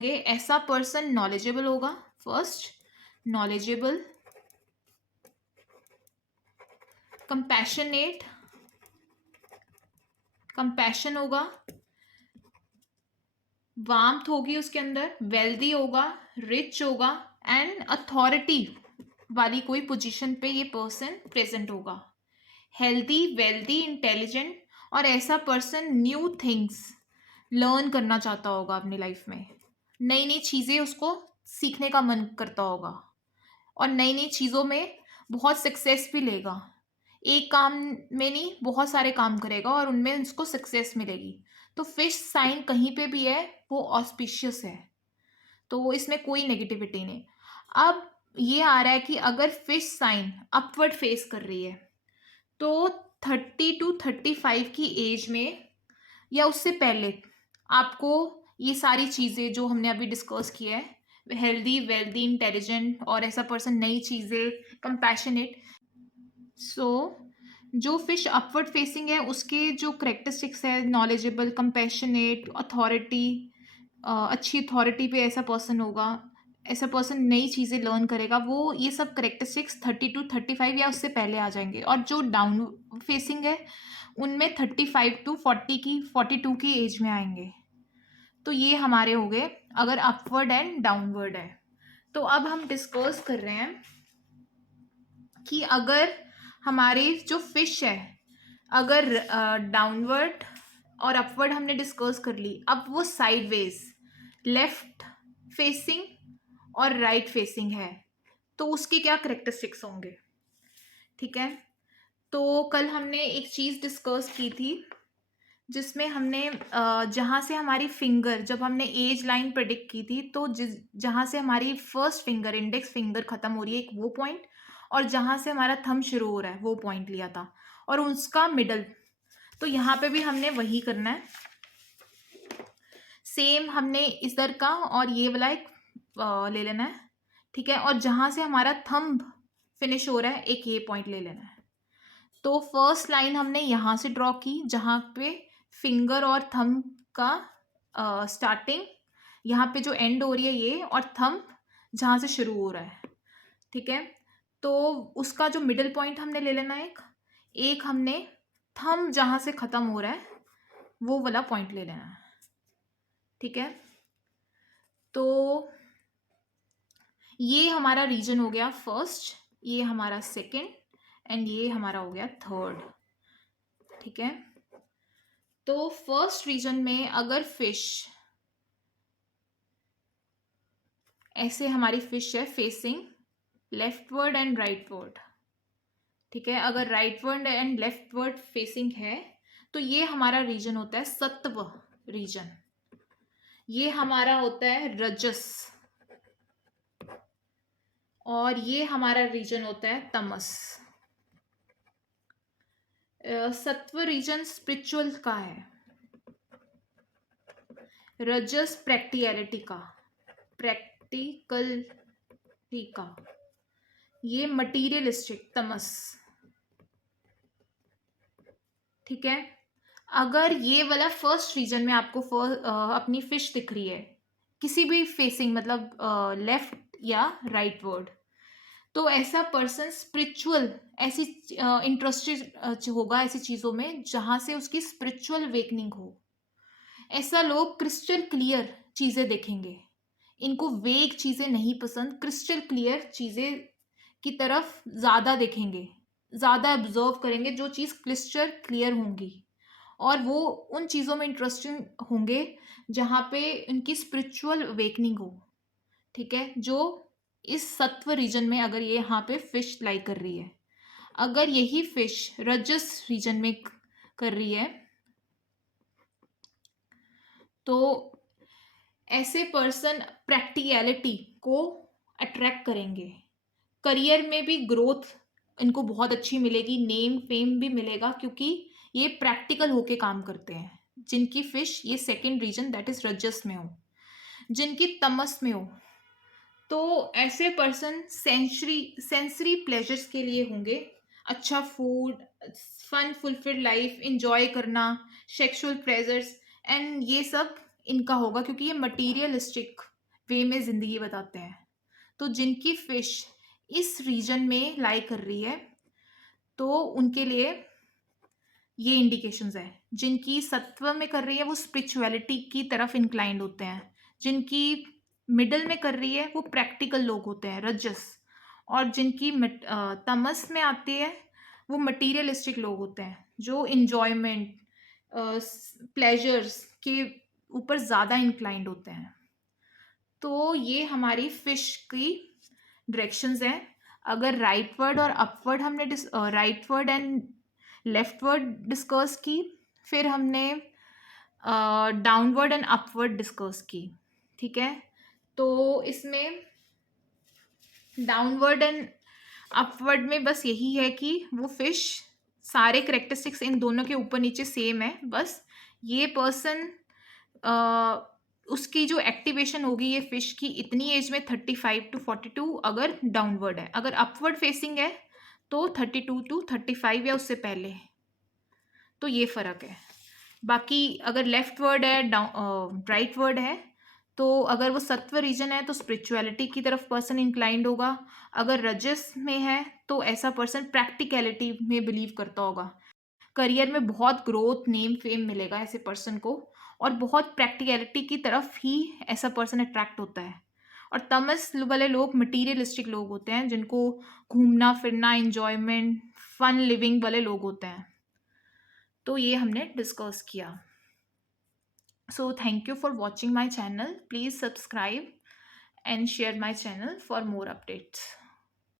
ऐसा person knowledgeable होगा। First, knowledgeable, compassionate, compassion होगा, वार्मथ होगी उसके अंदर, वेल्दी होगा, रिच होगा, एंड अथॉरिटी वाली कोई पोजीशन पे ये पर्सन प्रेजेंट होगा। हेल्दी, वेल्दी, इंटेलिजेंट, और ऐसा पर्सन न्यू थिंग्स लर्न करना चाहता होगा अपनी लाइफ में। नई नई चीज़ें उसको सीखने का मन करता होगा और नई नई चीज़ों में बहुत सक्सेस भी लेगा। एक काम में नहीं, बहुत सारे काम करेगा और उनमें उसको सक्सेस मिलेगी। तो फिश साइन कहीं पे भी है वो ऑस्पिशियस है, तो इसमें कोई नेगेटिविटी नहीं। अब ये आ रहा है कि अगर फिश साइन अपवर्ड फेस कर रही है तो 30 to 35 की एज में या उससे पहले आपको ये सारी चीज़ें जो हमने अभी डिस्कस किया है, हेल्दी, वेल्दी, इंटेलिजेंट, और ऐसा पर्सन नई चीज़ें, कंपैशनेट, सो जो फिश अपवर्ड फेसिंग है उसके जो करेक्टरिस्टिक्स है, नॉलेजेबल, कंपैशनेट, अथॉरिटी, अच्छी अथॉरिटी पे ऐसा पर्सन होगा, ऐसा पर्सन नई चीज़ें लर्न करेगा, वो ये सब करेक्टरिस्टिक्स 30 to 35 या उससे पहले आ जाएंगे। और जो डाउन फेसिंग है उनमें 35 to 40 की 42 की एज में आएंगे। तो ये हमारे हो गए अगर अपवर्ड एंड डाउनवर्ड है। तो अब हम डिस्कस कर रहे हैं कि अगर हमारी जो फिश है अगर डाउनवर्ड और अपवर्ड हमने डिस्कस कर ली, अब वो साइडवेज, लेफ्ट फेसिंग और राइट फेसिंग है, तो उसके क्या करेक्टरिस्टिक्स होंगे। ठीक है, तो कल हमने एक चीज़ डिस्कस की थी जिसमें हमने जहाँ से हमारी फिंगर, जब हमने एज लाइन प्रेडिक्ट की थी, तो जहाँ से हमारी फर्स्ट फिंगर, इंडेक्स फिंगर ख़त्म हो रही है, एक वो पॉइंट, और जहाँ से हमारा थंब शुरू हो रहा है वो पॉइंट लिया था, और उसका मिडल। तो यहाँ पे भी हमने वही करना है, सेम हमने इधर का और ये वाला एक ले लेना है। ठीक है, और जहाँ से हमारा थंब फिनिश हो रहा है एक ये पॉइंट ले लेना है। तो फर्स्ट लाइन हमने यहाँ से ड्रॉ की जहाँ पे फिंगर और थंब का स्टार्टिंग, यहाँ पे जो एंड हो रही है ये, और थंब जहाँ से शुरू हो रहा है। ठीक है, तो उसका जो मिडिल पॉइंट हमने ले लेना है, एक हमने थंब जहाँ से ख़त्म हो रहा है वो वाला पॉइंट ले लेना है। ठीक है, तो ये हमारा रीजन हो गया फर्स्ट, ये हमारा सेकंड, एंड ये हमारा हो गया थर्ड। ठीक है, तो फर्स्ट रीजन में अगर फिश ऐसे, हमारी फिश है फेसिंग लेफ्टवर्ड एंड राइटवर्ड। ठीक है, अगर राइटवर्ड एंड लेफ्टवर्ड फेसिंग है तो ये हमारा रीजन होता है सत्व रीजन, ये हमारा होता है रजस, और ये हमारा रीजन होता है तमस। सत्व रीजन स्पिरिचुअल का है, रजस प्रैक्टिकलिटी का, प्रैक्टिकलिटी का, ये मटीरियलिस्टिक तमस। ठीक है, अगर ये वाला फर्स्ट रीजन में आपको अपनी फिश दिख रही है किसी भी फेसिंग, मतलब लेफ्ट या राइट वर्ड, तो ऐसा पर्सन स्पिरिचुअल, ऐसी इंटरेस्टेड होगा ऐसी चीज़ों में जहाँ से उसकी स्पिरिचुअल वेकनिंग हो। ऐसा लोग क्रिस्टल क्लियर चीज़ें देखेंगे, इनको वेग चीज़ें नहीं पसंद, क्रिस्टल क्लियर चीज़ें की तरफ ज़्यादा देखेंगे, ज़्यादा ऑब्जर्व करेंगे जो चीज़ क्रिस्टल क्लियर होंगी, और वो उन चीज़ों में इंटरेस्टिंग होंगे जहाँ पे उनकी स्पिरिचुअल अवेकनिंग हो। ठीक है, जो इस सत्व रीजन में अगर ये यहाँ पे फिश लाई कर रही है, अगर यही फिश रजस रीजन में कर रही है तो ऐसे पर्सन प्रैक्टिकलिटी को अट्रैक्ट करेंगे, करियर में भी ग्रोथ इनको बहुत अच्छी मिलेगी, नेम फेम भी मिलेगा, क्योंकि ये प्रैक्टिकल होके काम करते हैं। जिनकी फिश ये सेकंड रीजन दैट इज रजस में हो, जिनकी तमस में हो, तो ऐसे पर्सन सेंसरी प्लेजर्स के लिए होंगे, अच्छा food, fun fulfilled life enjoy करना, सेक्सुअल प्लेजर्स, एंड ये सब इनका होगा, क्योंकि ये मटीरियलिस्टिक वे में ज़िंदगी बताते हैं। तो जिनकी फिश इस रीजन में लाई कर रही है तो उनके लिए ये इंडिकेशंस है। जिनकी सत्व में कर रही है वो स्पिरिचुअलिटी की तरफ इंक्लाइंड होते हैं। जिनकी मिडल में कर रही है वो प्रैक्टिकल लोग होते हैं, रजस। और जिनकी तमस में आती है वो मटीरियलिस्टिक लोग होते हैं, जो इंजॉयमेंट प्लेजर्स के ऊपर ज़्यादा इंक्लाइंड होते हैं। तो ये हमारी फिश की डायरेक्शंस हैं। अगर राइटवर्ड और अपवर्ड हमने राइटवर्ड एंड लेफ्टवर्ड डिस्कस की, फिर हमने डाउनवर्ड एंड अपवर्ड डिस्कस की। ठीक है, तो इसमें डाउनवर्ड एंड अपवर्ड में बस यही है कि वो फिश सारे करेक्टरिस्टिक्स इन दोनों के ऊपर नीचे सेम है। बस ये पर्सन उसकी जो एक्टिवेशन होगी ये फिश की इतनी एज में 35 to 42 अगर डाउनवर्ड है। अगर अपवर्ड फेसिंग है तो 32 to 35 या उससे पहले। तो ये फ़र्क है। बाकी अगर लेफ्ट वर्ड है, राइट वर्ड है, तो अगर वो सत्व रीजन है तो स्पिरिचुअलिटी की तरफ पर्सन इंक्लाइंड होगा। अगर रजस में है तो ऐसा पर्सन प्रैक्टिकलिटी में बिलीव करता होगा। करियर में बहुत ग्रोथ, नेम, फेम मिलेगा ऐसे पर्सन को, और बहुत प्रैक्टिकलिटी की तरफ ही ऐसा पर्सन अट्रैक्ट होता है। और तमस वाले लोग मटीरियलिस्टिक लोग होते हैं, जिनको घूमना फिरना, एंजॉयमेंट, फन लिविंग वाले लोग होते हैं। तो ये हमने डिस्कस किया। So thank you for watching my channel. Please subscribe and share my channel for more updates.